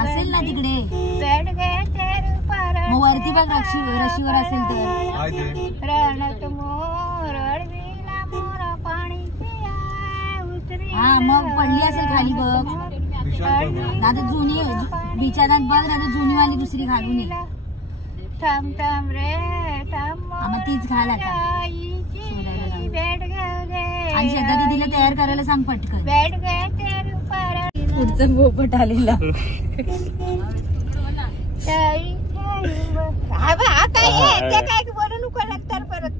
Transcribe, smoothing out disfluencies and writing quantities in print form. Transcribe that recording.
असेल ना तिकडे मग वरती बघ रशीवर असेल तर हा मग पडली असेल खाली बघ आता जुनी बिचारात बघ ना जुनी वाली दुसरी घालून ये मग तीच घाल आता आणि श्रद्धा दीदीला तयार करायला सांग पटकन पुढचा पोपट आलेला काय बोलू नको लागतात परत